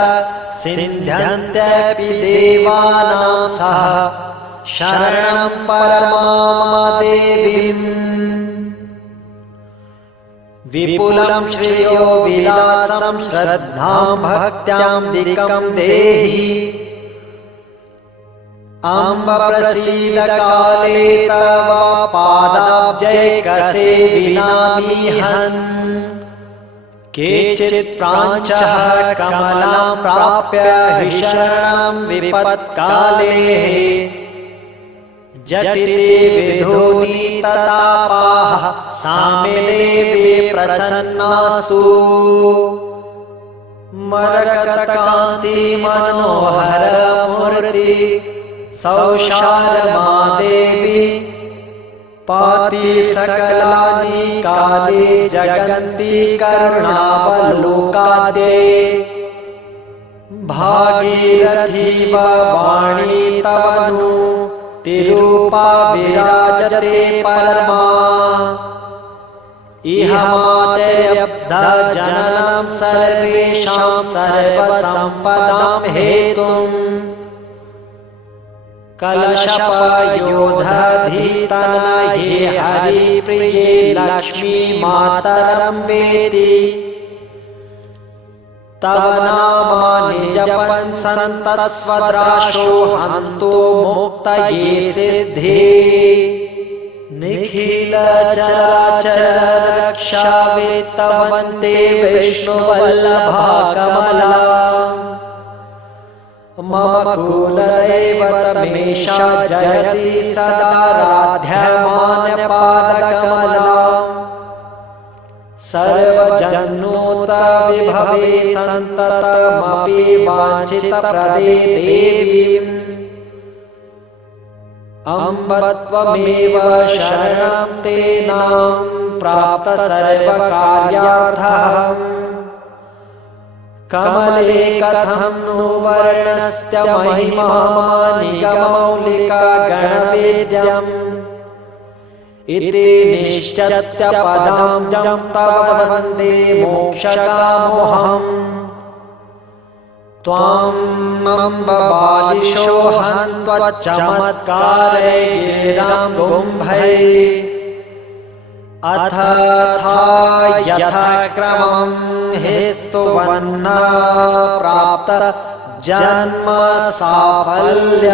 सिन्ध्यन्त्यपि देवानां सह शरणं परमादेवीम् विपुलं श्रेयो विलासं श्रद्धां भक्त्यां दिकं देहि अम्ब प्रसीद काले तव पादाब्जैकसेविनामीहन् केचित् प्राञ्चः कमलां प्राप्य हि शरणं विपत्काले जटिते विधूनि ततापाः सा मे देवी प्रसन्नासु मरकतकान्ति मनोहर मूर्ति सौशारमादेवी पाति सकलानि काले जगन्ति करुणावलोकादे भागीरथीव वाणी तव नु तिरूपा विराजते परमा इह मातेर्यब्ध जननं सर्वेषां सर्वसम्पदां हेतुम् कलशपयोधधीतनये हरिप्रिये लक्ष्मी मातरं वेति तव नामानि जपन् सन्ततस्वद्राशो हन्तु मुक्तये सिद्धे निखिल चराचर रक्षावे तव वन्दे विष्णुवल्लभा कमला मम कुलदैवतमेषा जयति सदा राध्यमानपादकमला सर्वजन्मोत विभवे सन्ततमपि वाञ्छितप्रदे देवीम् अम्ब त्वमेव शरणं तेनां प्राप्त सर्वकार्यार्थम् कमले कथं नु वर्णस्य महिमा निगमौलिका गणवेद्यम् इति निश्चत्य पदां तव वन्दे मोक्षकामोऽहम् त्वाम् अम्ब बालिशो हन्त्वच्चमत्कारैर्गिरां गुम्भैः अथ यथाक्रमं हि स्तुवन्ना प्राप्त जन्म साफल्यम्।